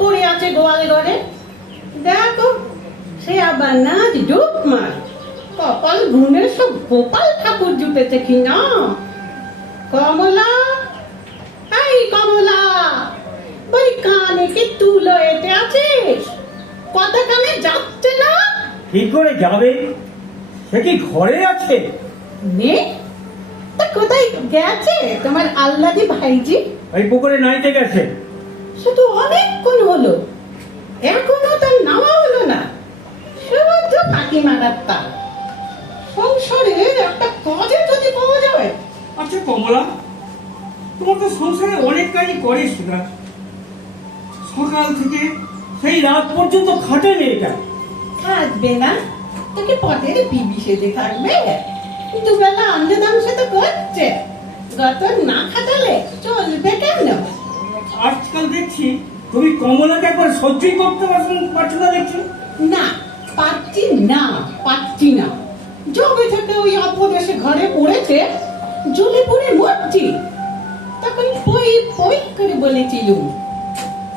পড়ে আছে গোয়াল ঘরে। দেখো সে আবার নাচ ডুব মার, কপাল ঘুমে সব গোপাল ঠাকুর জুটেছে কিনা। কমলা, এই কমলা, ওই কানে কি তুলো এতে আছিস? কথা কানে যাচ্ছে না? কি করে যাবে? সে কি ঘরে আছে? নে, তা কোথায় গেছে তোমার আল্লাদি ভাইজি? ওই পুকুরে নাইতে গেছে। শুধু অনেকক্ষণ হলো, এখনো তার নামা হলো না। শুধু পাখি মারার তার। সংসারের একটা কাজে যদি পাওয়া যাবে। আচ্ছা কমলা, তোমার তো সংসারে অনেক কাজই করিস না, সকাল থেকে সেই রাত পর্যন্ত খাটে মেয়েটা। আসবে না, তোকে পথের বিবি সেজে থাকবে। দুবেলা আন্দে দামসে তো করছে, গত না খাটালে চলবে কেন? আজকাল দেখছি তুমি কমলাকে একবার সহ্যই করতে পারছো না দেখছি। না, পাচ্ছি না, পাচ্ছি না। যবে থেকে ওই অপদেশে ঘরে পড়েছে, জ্বলে পড়ে মরছি। তখন পই পই করে বলেছিলুম,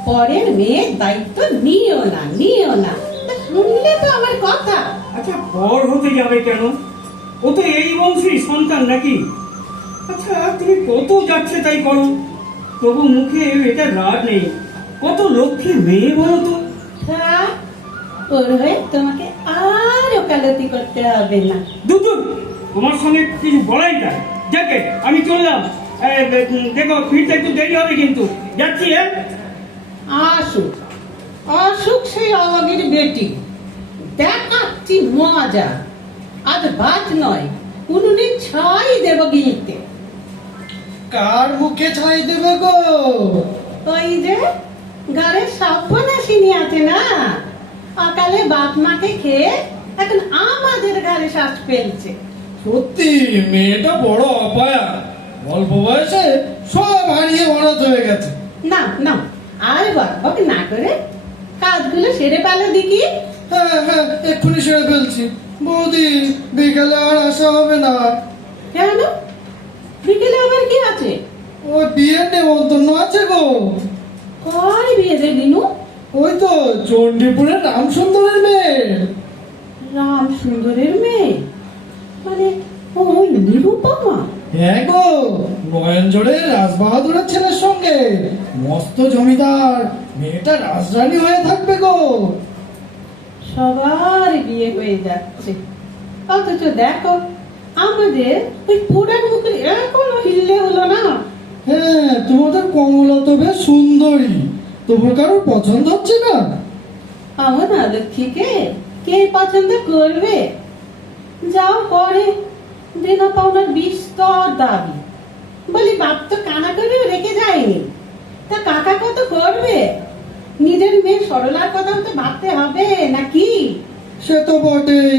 পরের মেয়ের দায়িত্ব নিও না, নিও না। তা শুনলে তো আমার কথা। আচ্ছা পর হতে যাবে কেন? ও তো এই বংশের সন্তান নাকি? আচ্ছা তুমি কত যাচ্ছে তাই করো, তবু মুখে এটা রাগ নেই। কত লক্ষ্মী মেয়ে বলো তো। হ্যাঁ, ওর হয়ে তোমাকে আর ওকালতি করতে হবে না। দুদু, তোমার সঙ্গে কিছু বলাই যায়। যাকে আমি চললাম। দেখো ফিরতে একটু দেরি হবে কিন্তু। যাচ্ছি। আসুক, আসুক সেই অবাগের বেটি, দেখাচ্ছি মজা। আজ ভাত নয়, উনুনে ছাই দেব গিলতে। কার মুখে ছাই দেবে গো? ওই যে গাড়ির সর্বনাশিনী আছে না, অকালে বাপ মাকে খেয়ে এখন আমাদের ঘরে শ্বাস ফেলছে। সত্যি মেয়েটা বড় অপায়া, অল্প বয়সে সব হারিয়ে বড় হয়ে গেছে। না না, আর বক না করে কাজগুলো সেরে পেলো দেখি। হ্যাঁ হ্যাঁ, এক্ষুনি সেরে ফেলছি। বৌদি, বিকেলে আর আসা হবে না। কেন? বিকেলে আবার কি আছে? ও বিয়ের নেমন্তন্ন আছে গো। কয় বিয়ে রে দিনু? ওই তো চণ্ডীপুরের রামসুন্দরের মেয়ে। রাম সুন্দরের মেয়ে মানে ওই নিরুপমা? হ্যাঁ গো, নয়নজোড়ের রাজবাহাদুরের ছেলের সঙ্গে। মস্ত জমিদার, মেয়েটা রাজরানী হয়ে থাকবে গো। সবার বিয়ে হয়ে যাচ্ছে, অথচ দেখো আমাদের ওই পুরান মুখে এখনো হিললে হলো না। হ্যাঁ, তোমাদের কমলা তো বেশ সুন্দরী, তবু কারোর পছন্দ হচ্ছে না। আমার লক্ষ্মীকে কে পছন্দ করবে? যাও পরে দেনা পাওনার বিস্তর দাবি বলি, বাপ তো কানা করেও রেখে যায়নি, তা কাকা কত করবে? নিজের মেয়ে সরলার কথাও তো ভাবতে হবে নাকি? সে তো বটেই,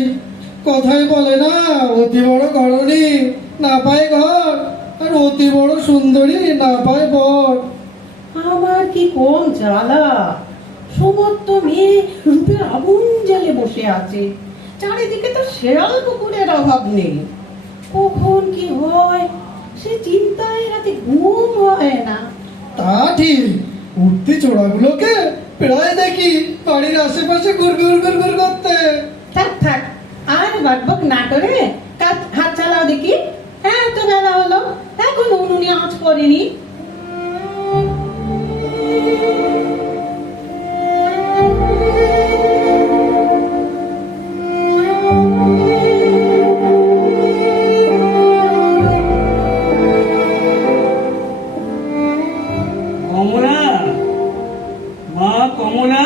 কথাই বলে না, অতি বড় ঘরণী না পায় ঘর, আর অতি বড় সুন্দরী না পায় বর। আমার কি কম জ্বালা, সমস্ত মেয়ে রূপে আগুন জ্বালে বসে আছে, চারিদিকে তো শেয়াল কুকুরের অভাব নেই। কখন কি হয় সে চিন্তায় রাতে ঘুম হয় না। তা ঠিক, উঠতি চোড়াগুলোকে প্রায় দেখি বাড়ির আশেপাশে ঘুরঘুর ঘুরঘুর করতে। থাক থাক, আর বকবক না করে হাত চালাও দেখি। হ্যাঁ, তো বেলা হলো, এখন উনুনে আঁচ পড়েনি। কমলা, মা কমলা,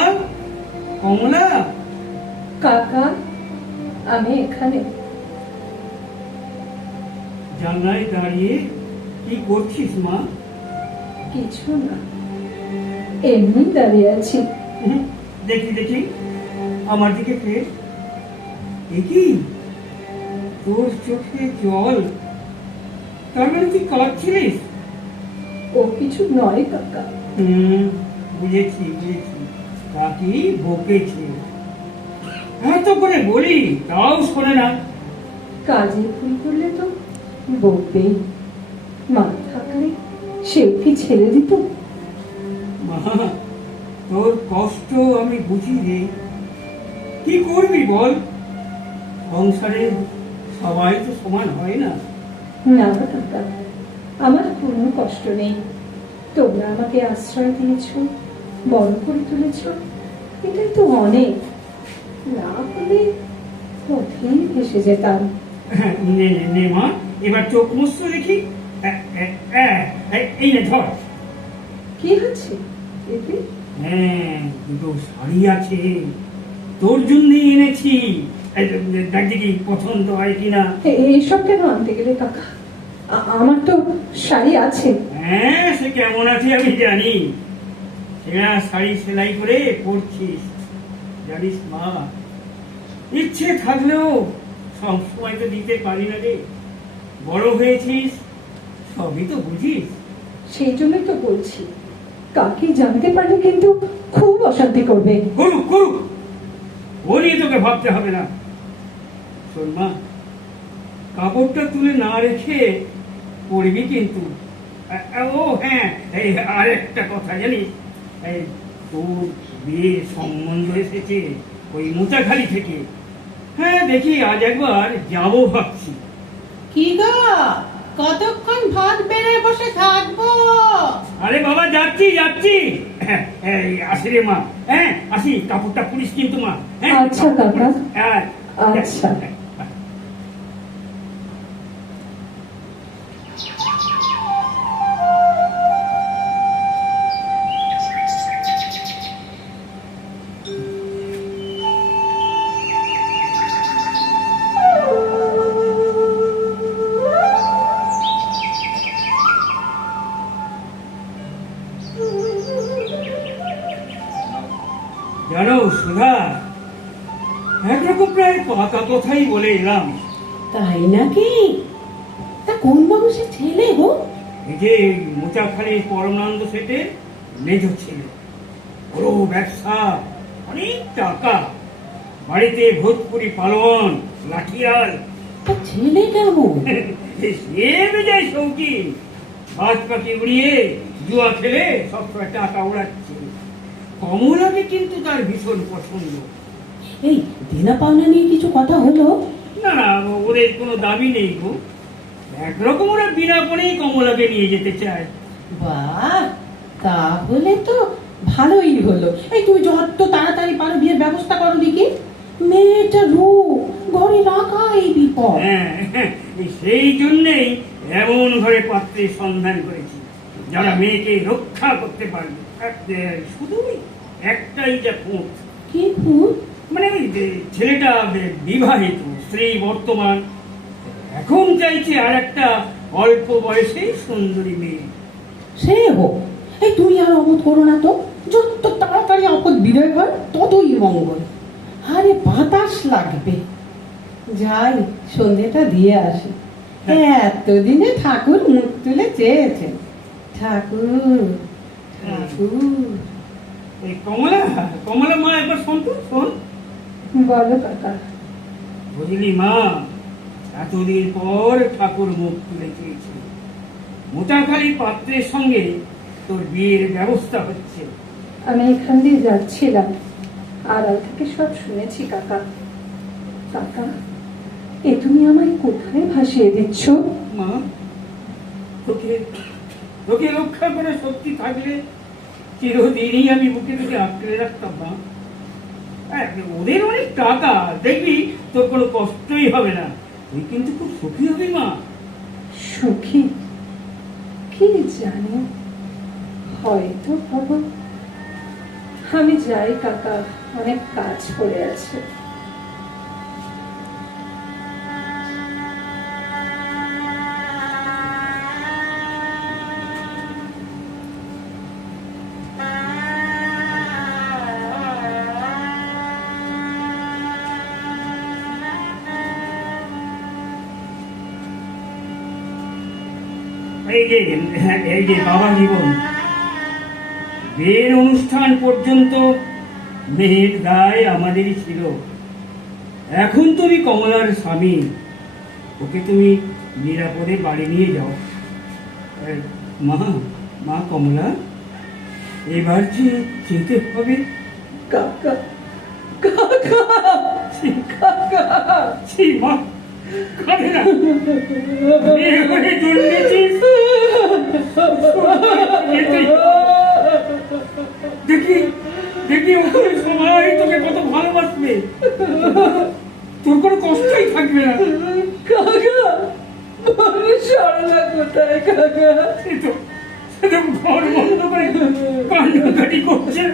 কমলা। কাকা, আমি এখানে। জানলায় দাঁড়িয়ে কি করছিস মা? কিছু না, এমনি দাঁড়িয়ে আছি। দেখি দেখি আমার দিকে ফের। দেখি তোর চোখে জল, তার মানে তুই কাঁদছিলিস? ও কিছু নয় কাকা। বুঝেছি বুঝেছি, কাকি বকেছে। এত করে বলি তাও শোনে না। কাজে ভুল করলে তো বকবেই, মা থাকলে সেও কি ছেড়ে দিত? মা, তোর কষ্ট আমি বুঝি রে। কি করবি বল, সংসারে সবাই তো সমান হয় না। না কাকা, আমার কোনো কষ্ট নেই। তোমরা আমাকে আশ্রয় দিয়েছ, বড় করে তুলেছ, এটাই তো অনেক। না হলে পথেই ভেসে যেতাম। হ্যাঁ, নে নে নে মা, এবার চোখ মুছতে দেখি। এই নে ধর। কি আছে এতে? হ্যাঁ, দুটো শাড়ি আছে, তোর জন্যই এনেছি। দেখ দেখি পছন্দ হয় কিনা। এইসব কেন আনতে গেলে কাকা? আমার তো শাড়ি আছে। হ্যাঁ, সে কেমন আছে আমি জানি। সেরা শাড়ি সেলাই করে পরছিস, জানিস মা, ইচ্ছে থাকলেও সব সময় তো দিতে পারি না রে। বড় হয়েছিস, সবই তো বুঝিস। সেই জন্যই তো বলছি, কাকি জানতে পারলে কিন্তু খুব অশান্তি করবে। করুক করুক, ও নিয়ে তোকে ভাবতে হবে না। শোন মা, কাপড়টা তুলে না রেখে পড়বি কিন্তু। ও হ্যাঁ, এই আরেকটা কথা জানিস, এই তোর বিয়ের সম্বন্ধ এসেছে ওই মুচাখালি থেকে। হ্যাঁ, দেখি আজ একবার যাবো ভাবছি। কি গো, কতক্ষণ ভাত বেড়ে বসে থাকবো? আরে বাবা, যাচ্ছি যাচ্ছি। এই আসি রে মা। হ্যাঁ আসি, কাপড়টা পুলিশ কিন্তু মা। হ্যাঁ, আচ্ছা কাকা। হ্যাঁ, আচ্ছা। জানো সুধা, একরকম প্রায় পাকা কথাই বলে এলাম। তাই নাকি? তা কোন বংশের ছেলে গো? এই যে মোচাখালীর পরমানন্দ সেটের মেজ ছেলে, বড় ব্যবসা, অনেক টাকা, বাড়িতে ভোজপুরি পালোয়ান, লাঠিয়াল। তা ছেলে কেমন? সে বেজায় শৌখিন, বাজ পাখি উড়িয়ে জুয়া খেলে সবসময় টাকা উড়াচ্ছে। কমলাকে কিন্তু তার ভীষণ পছন্দ। এই দেনা পাওনা নিয়ে কিছু কথা হলো? না না, ওদের কোনো দাবি নেই গো। একরকম ওরা বিনা পণেই কমলাকে নিয়ে যেতে চায়। বাহ, তাহলে তো ভালোই হলো। এই তুমি যত তাড়াতাড়ি পারো বিয়ের ব্যবস্থা করো দেখি। মেয়েটা রূপ ঘরে রাখা এই বিপদ। হ্যাঁ, সেই জন্যেই এমন ঘরে পাত্রের সন্ধান করেছি যারা মেয়েকে রক্ষা করতে পারবে। শুধু একটাই যা খুঁত, কি ভূত? মানে ওই যে ছেলেটা বিবাহিত, স্ত্রী বর্তমান, এখন চাইছে আর একটা অল্প বয়সে সুন্দরী মেয়ে। সে হোক, এই তুমি আর অমত করো না তো। যত তাড়াতাড়ি আপদ বিদায় হয় ততই মঙ্গল। আরে বাতাস লাগবে। যাই, সন্ধ্যেটা দিয়ে আসি। এতদিনে ঠাকুর মুখ তুলে চেয়েছেন। ঠাকুর ঠাকুর। এই কমলা, কমলা মা, একবার শোন তো, শোন। বলো কাকা। বুঝলি মা, এতদিন পর ঠাকুর মুখ তুলে চেয়েছে। মোচাখালী পাত্রের সঙ্গে তোর বিয়ের ব্যবস্থা হচ্ছে। আমি এখান দিয়ে যাচ্ছিলাম, আড়াল থেকে সব শুনেছি কাকা। কাকা, এ তুমি আমায় কোথায় ভাসিয়ে দিচ্ছ? মা, তোকে তোকে রক্ষা করে শক্তি থাকলে চিরদিনই আমি বুকে তোকে আঁকড়ে রাখতাম মা। ওদের অনেক টাকা, দেখবি তোর কোনো কষ্টই হবে না। তুই কিন্তু খুব সুখী হবি মা। সুখী? কি জানি, হয়তো হব। আমি যাই কাকা, অনেক কাজ পড়ে আছে। এই যে বাবা জীবন, বিয়ের অনুষ্ঠান পর্যন্ত মেয়ের দায় আমাদেরই ছিল। এখন তুমি কমলার স্বামী, ওকে তুমি নিরাপদে বাড়ি নিয়ে যাও। মা, মা কমলা, এবার যে যেতে হবে। কাকা কাকা কাকা সেই মা কাঁদে না। বিয়ে করে জন্মেছিস। দেখি দেখি ওখানে সবাই তোকে কত ভালোবাসবে, তোর কোনো কষ্টই থাকবে না। কাকা মানুষ সরলা কোথায় কাকা? সে তো ঘর বন্ধ করে কান্নাকাটি করছে।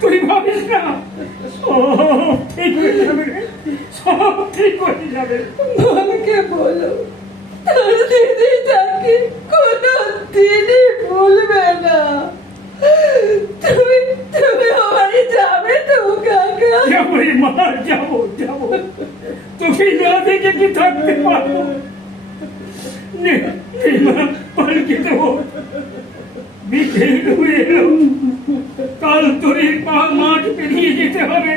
তুই ভাবিস না, সব ঠিক হয়ে যাবে রে, সব ঠিক হয়ে যাবে। মাকে বলো তার দিদি তাকে কোনো দিনই ভুলবে না। তুমি তুমি বাড়ি যাবে তো কাকা? যাবো রে মা, যাবো যাবো, তোকে না দেখে কি থাকতে পারবো? নে নে মা, পালকি দেবো। বিকেল হয়ে এলো, কাল তোর মাঠ পেরিয়ে যেতে হবে।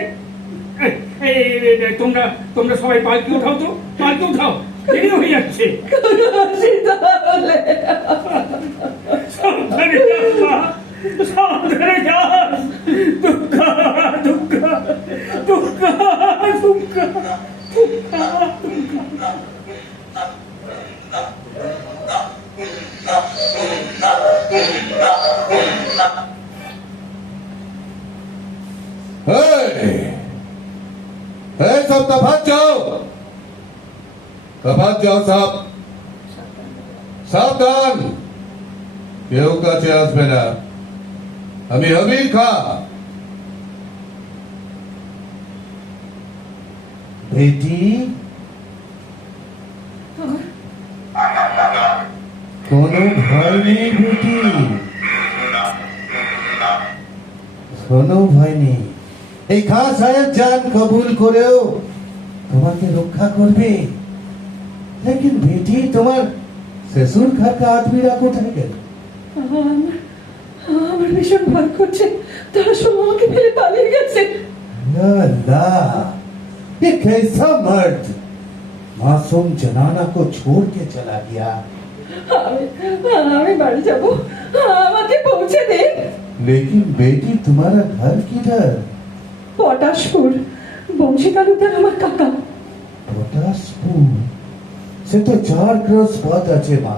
তোমরা তোমরা সবাই পালকি উঠাও তো, পালকি উঠাও, দেরি হয়ে যাচ্ছে। তাহলে সাবধানে যাস মা, সাবধানে যাস। দুঃখা দুঃখা দুঃখা দুঃখা দুঃখা দুঃখা। सब तफात जाओ, तफात जाओ सब, सावधान। केहू কাছে আসবে না, আমি হবির খা। বেটি কোনো ভয় নেই বেটি, কোনো ভয় নেই। এই খান সাহেব জান কবুল করেও তোমাকে রক্ষা করবে, लेकिन बेटी তোমার শ্বশুর কাকা আদমিরা কোথায় গেল? আমার ভীষণ ভয় করছে, তারা সব আমাকে ফেলে পালিয়ে গেছে। अल्लाह, ये कैसा मर्द मासूम जनाना को छोड़ के चला गया। আমি বাড়ি যাব, আমাকে পৌঁছে দে। लेकिन बेटी तुम्हारा घर किधर? পটাশপুর, বংশী তালুকদার আমার কাকা। পটাশপুর সে তো 4 ক্রস পথ আছে মা,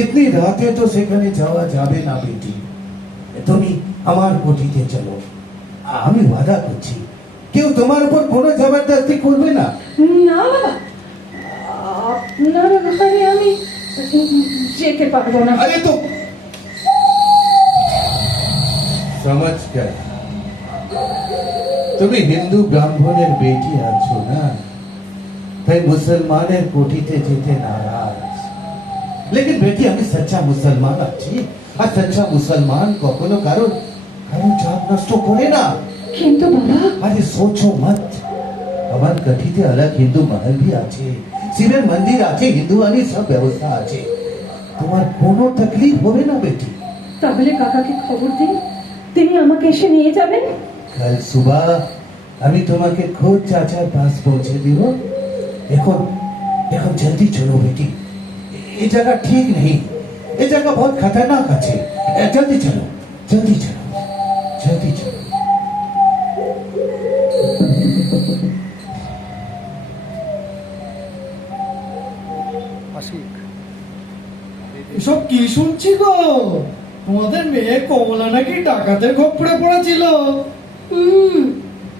ইতনি রাতে তো সেখানে যাওয়া যাবে না বেটি। তুমি আমার কোঠিতে চলো, আমি ওয়াদা করছি কেউ তোমার উপর কোনো জবরদস্তি করবে না। না বাবা, আপনার ঘরে আমি যেতে পারবো না। अरे तो समझ गया, তুমি হিন্দু ব্রাহ্মণের বেটি আছো না, তাই মুসলমানের কোঠিতে যেতে নারাজ। लेकिन बेटी আমি সচ্চা মুসলমান আছি, আর সচ্চা মুসলমান কখনো কারণ জাত নষ্ট করে না। কিন্তু বাবা, আরে সোচো মত, আমার কোঠিতে अलग হিন্দু মহল भी আছে, শিবের মন্দির আছে, হিন্দুয়ানি সব ব্যবস্থা আছে, তোমার কোনো তকলিফ হবে না বেটি। তাহলে কাকাকে খবর দিন, তিনি আমাকে এসে নিয়ে যাবেন। কাল সুবহ আমি তোমাকে খোদ চাচার পাশ পৌঁছে দিব। এখন এখন জলদি চলো বেটি, এই জায়গা ঠিক নেই, এই জায়গা বহুত খতরনাক আছে। জলদি চলো, জলদি চলো, জলদি চলো। এসব কি শুনছি গো? তোমাদের মেয়ে কমলা নাকি ডাকাতের খপ্পরে পড়েছিল।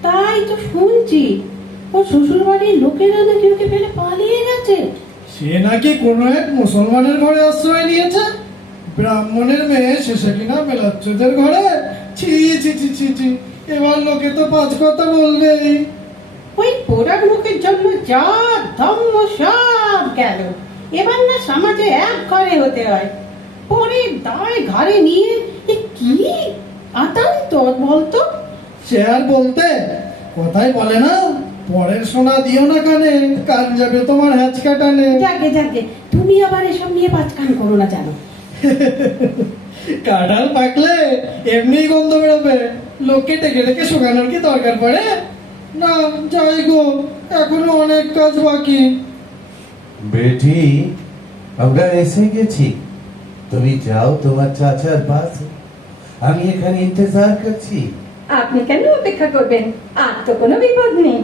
তাই তো শুনছি, ও শ্বশুর বাড়ির লোকেরা নাকি ওকে ফেলে পালিয়ে গেছে। সে নাকি কোনো এক মুসলমানের ঘরে আশ্রয় নিয়েছে। ব্রাহ্মণের মেয়ে শেষে কিনা বেলাচ্চদের ঘরে। ছি ছি ছি ছি ছি, এবার লোকে তো 5 কথা বলবেই। ওই পোড়ার মুখের জন্য যা ধর্ম সব গেল। এবার না সমাজে এক ঘরে হতে হয়, পরে দায় ঘাড়ে নিয়ে এ কি আতান্ত বলতো। সে আর বলতে, কথাই বলে না, পরের সোনা দিও না কানে, কান যাবে তোমার হ্যাচকা টানে। যাকে যাকে, তুমি আবার এসব নিয়ে পাঁচকান করো না জানো। কাঁঠাল পাকলে এমনি গন্ধ বেরোবে, লোককে ডেকে ডেকে শুকানোর কি দরকার পড়ে? না যাই গো, এখনো অনেক কাজ বাকি। বেটি আমরা এসে গেছি, তুমি যাও তোমার চাচার পাশে, আমি এখানে ইন্তজার করছি। আপনি কেন অপেক্ষা করবেন? আর তো কোনো বিপদ নেই।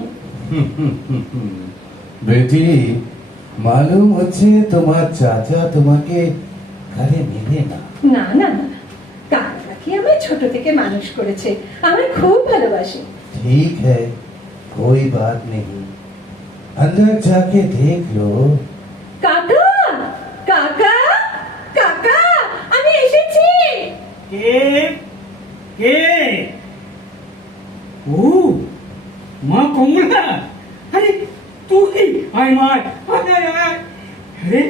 বেটি, মালুম হচ্ছে তোমার চাচা তোমাকে ঘরে নেবে না। না না না, কাকা কি আমায় ছোট থেকে মানুষ করেছে, আমায় খুব ভালোবাসে। ठीक है, कोई बात नहीं, अंदर जाके देख लो। কাকা, কাকা, কাকা, আমি এসেছি। কে কে? ও মা কমলা, আরে তুই আয় মা, আয় আয় আয়। আরে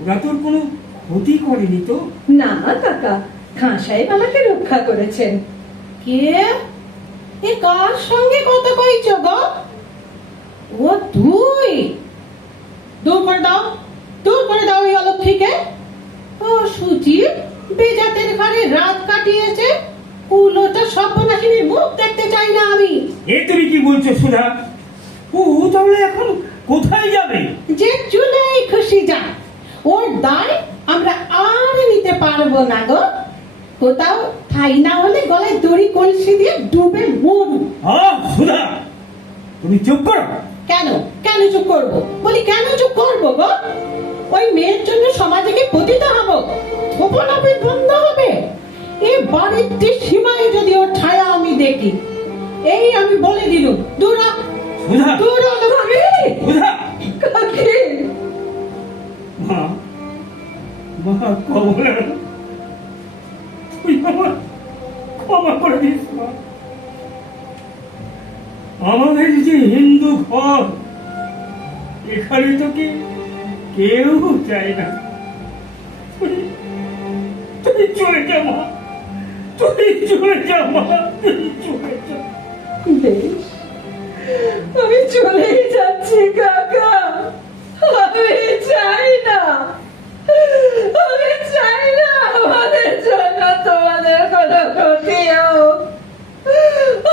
ওরা তোর কোনো ক্ষতি করেনি তো? না কাকা, খাঁ সাহেব আমাকে রক্ষা করেছেন। কে এ কার সঙ্গে কথা কইছ গো? ও তুই? দূর করে দাও, দূর করে দাও এই অলক্ষীকে। ও সুচি বেজাতের ঘরে রাত কাটিয়েছে, কুলোটা সর্বনাশিনীর মুখ দেখতে চাই না আমি। এ তুমি কি বলছো সুধা? ও তাহলে এখন কোথায় যাবে? যে চুলেই খুশি যা, ওর দায় আমরা আর নিতে পারবো না গো। কোথাও ঠাই না হলে গলায় দড়ি কলসি দিয়ে ডুবে মরু। সুধা, তুমি চুপ করো। কেন কেন চুপ করবো? বলি কেন চুপ করবো গো? ওই মেয়ের জন্য সমাজে কি পতিত হবো? উপনাপে বন্ধ হবে? এ বাড়ির সীমায় যদি ওর ছায়া আমি দেখি, এই আমি বলে দিলুম, দূরা সুধা, দূরা সুধা। কাকি, মা, মা কমলা, তুই আমার ক্ষমা করে দিস মা। আমাদের যে হিন্দু ঘর, এখানে তোকে কেউ চায় না। তুই চলে যা মা, তুই চলে যা মা, তুই চলে যা। বেশ, আমি চলেই যাচ্ছি কাকা। আমি চাই না, আমি চাই না আমাদের জন্য তোমাদের কোনো ক্ষতি হোক।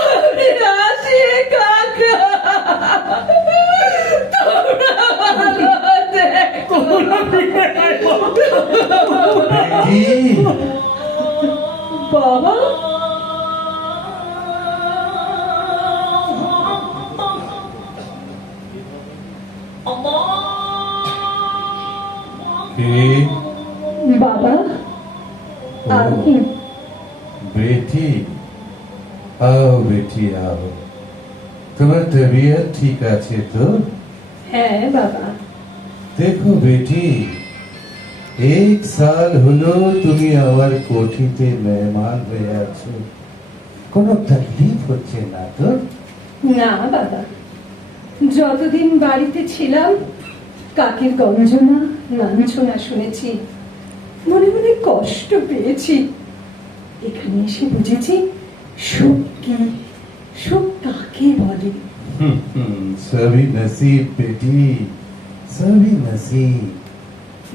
আমি আসি কাকা, তোমরা ভালো থেকো। বেটি, বাবা, কে? বাবা, আমি बेटी, आओ बेटी आओ, তোমার তবিয়ত ঠিক আছে তো? হ্যাঁ বাবা। দেখো বেটি, 1 সাল হলো তুমি আমার কোঠিতে মেহমান হয়ে আছো, কোনো তকলিফ হচ্ছে না তো? না বাবা, যতদিন বাড়িতে ছিলাম কাকের গঞ্জনা লাঞ্ছনা শুনেছি, মনে মনে কষ্ট পেয়েছি। এখানে এসে বুঝেছি সুখ কি, সুখ কাকে বলে। সবই নসিব বেটি, সবই নসিব।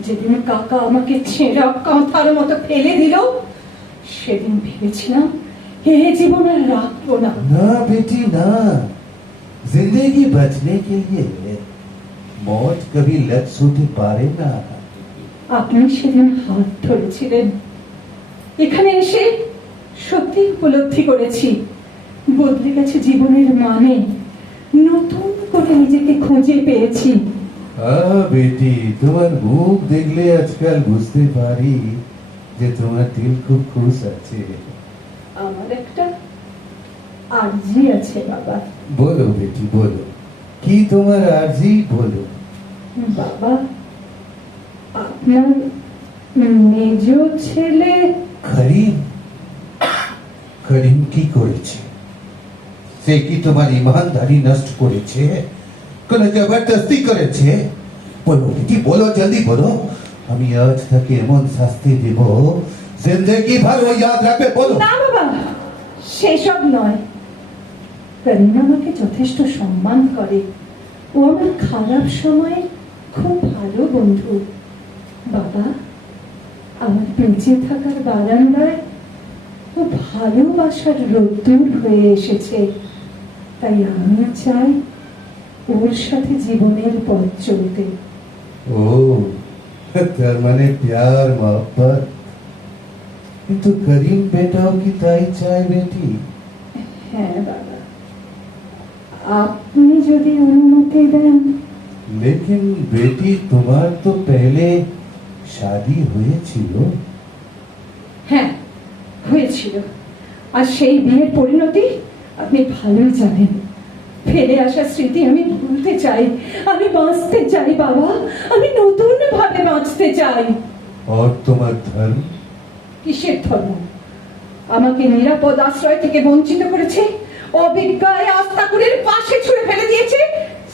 যেদিন কাকা আমাকে ছেঁড়া কাঁথার মতো ফেলে দিল, সেদিন ভেবেছিলাম এ জীবন আর রাখবো না। ना बेटी ना, जिंदगी बचने के लिए मौत कभी लग सूते पारे ना। আপনি সেদিন হাত ধরেছিলেন। এখানে এসে সত্যি উপলব্ধি করেছি বদলে গেছে জীবনের মানে, নতুন করে নিজেকে খুঁজে পেয়েছি। বেটি, তোমার মুখ দেখলে আজকাল বুঝতে পারি যে তোমার দিল খুব খুশ আছে। আমার একটা আর্জি আছে বাবা। বলো বেটি বলো, কি তোমার আর্জি বলো। বাবা, আপনার মেজ ছেলে করিম, করিম কি করেছে? সে কি তোমার ইমানদারি নষ্ট করেছে? কোন জবরদস্তি করেছে? বলো বেটি বলো, জলদি বলো। আমি আজ তাকে এমন শাস্তি দেব জিন্দগি ভর ও ইয়াদ রাখবে। বলো। না বাবা, সেসব নয়। করিম আমাকে যথেষ্ট সম্মান করে, ও আমার খারাপ সময়ে খুব ভালো বন্ধু। বাবা, আমার বেঁচে থাকার বারান্দায় ও ভালোবাসার রোদ্দুর হয়ে এসেছে, তাই আমি চাই ওর সাথে জীবনের পথ চলতে। ও, তার মানে প্যার মোহব্বত। কিন্তু করিম বেটাও কি তাই চায় বেটি? হ্যাঁ বাবা, আপনি যদি অনুমতি দেন। लेकिन बेटी তোমার তো पहले शादी হয়েছিল। হ্যাঁ, হয়েছিল। আর সেই বিয়ের পরিণতি আপনি ভালোই জানেন। ফেলে আসা স্মৃতি আমি ভুলতে চাই, আমি বাঁচতে চাই বাবা, আমি নতুন ভাবে বাঁচতে চাই। और তোমার ধর্ম? কিসের ধর্ম? আমাকে নিরাপদ আশ্রয় থেকে বঞ্চিত করেছে, অবিজ্ঞায় আস্তাকুরের পাশে ছুঁড়ে ফেলে দিয়েছে,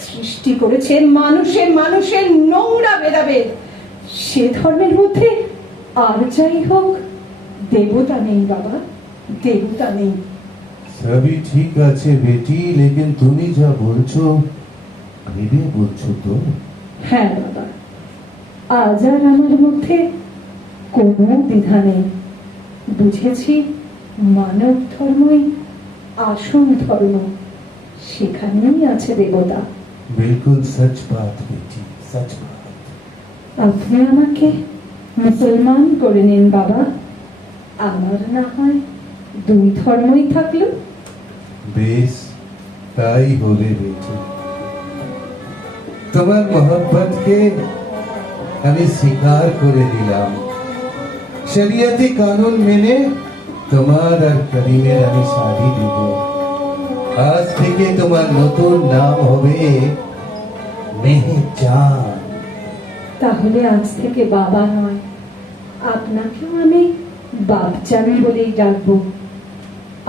সৃষ্টি করেছে মানুষের মানুষের নোংরা ভেদাভেদ। সে ধর্মের মধ্যে আর যাই হোক, দেবতা নেই বাবা, দেবতা নেই। সবই ঠিক আছে বেটি, लेकिन তুমি যা বলছো ভেবে বলছো তো? হ্যাঁ বাবা, আজ আর আমার মধ্যে কোনো দ্বিধা নেই। বুঝেছি মানব ধর্মই আসল ধর্ম, সেখানেই আছে দেবতা। बिल्कुल सच बात बेटी, सच बात। আপনি আমাকে মুসলমান করে নিন বাবা, আমার না হয় দুই ধর্মই থাকলো। বেশ, তাই হবে বেটি। তোমার মোহব্বতকে আমি স্বীকার করে দিলাম। শরিয়তি কানুন মেনে তোমার আর করিমের আমি শাদি দিব। আজ থেকে তোমার নতুন নাম হবে মেহেরজান। তাহলে আজ থেকে বাবা নয়, আপনাকেও আমি বাপজান বলেই ডাকবো।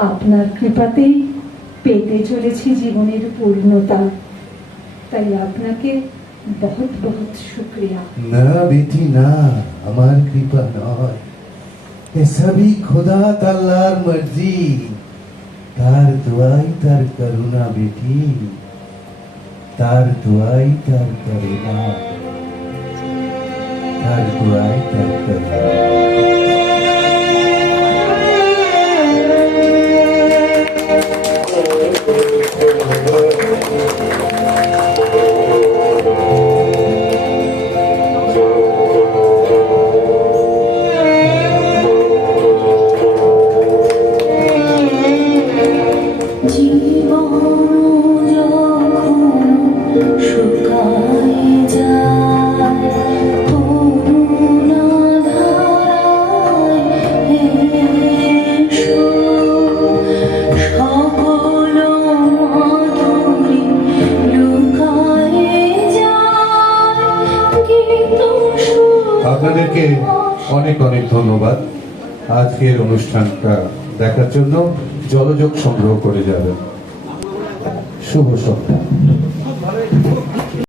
আপনার কৃপাতেই পেতে চলেছি জীবনের পূর্ণতা। তাই আপনাকে বহুত বহুত শুক্রিয়া। না বেটি না, আমার কৃপা নয়, এ সবই খোদা তাআলার মর্জি, তার দোয়াই তার করুণা বেটি, তার দোয়াই তার করুণা, তার দোয়াই তার করুণা। আপনাদেরকে অনেক অনেক ধন্যবাদ আজকের অনুষ্ঠানটা দেখার জন্য। জলযোগ সংগ্রহ করে যাবেন। শুভ সন্ধ্যা।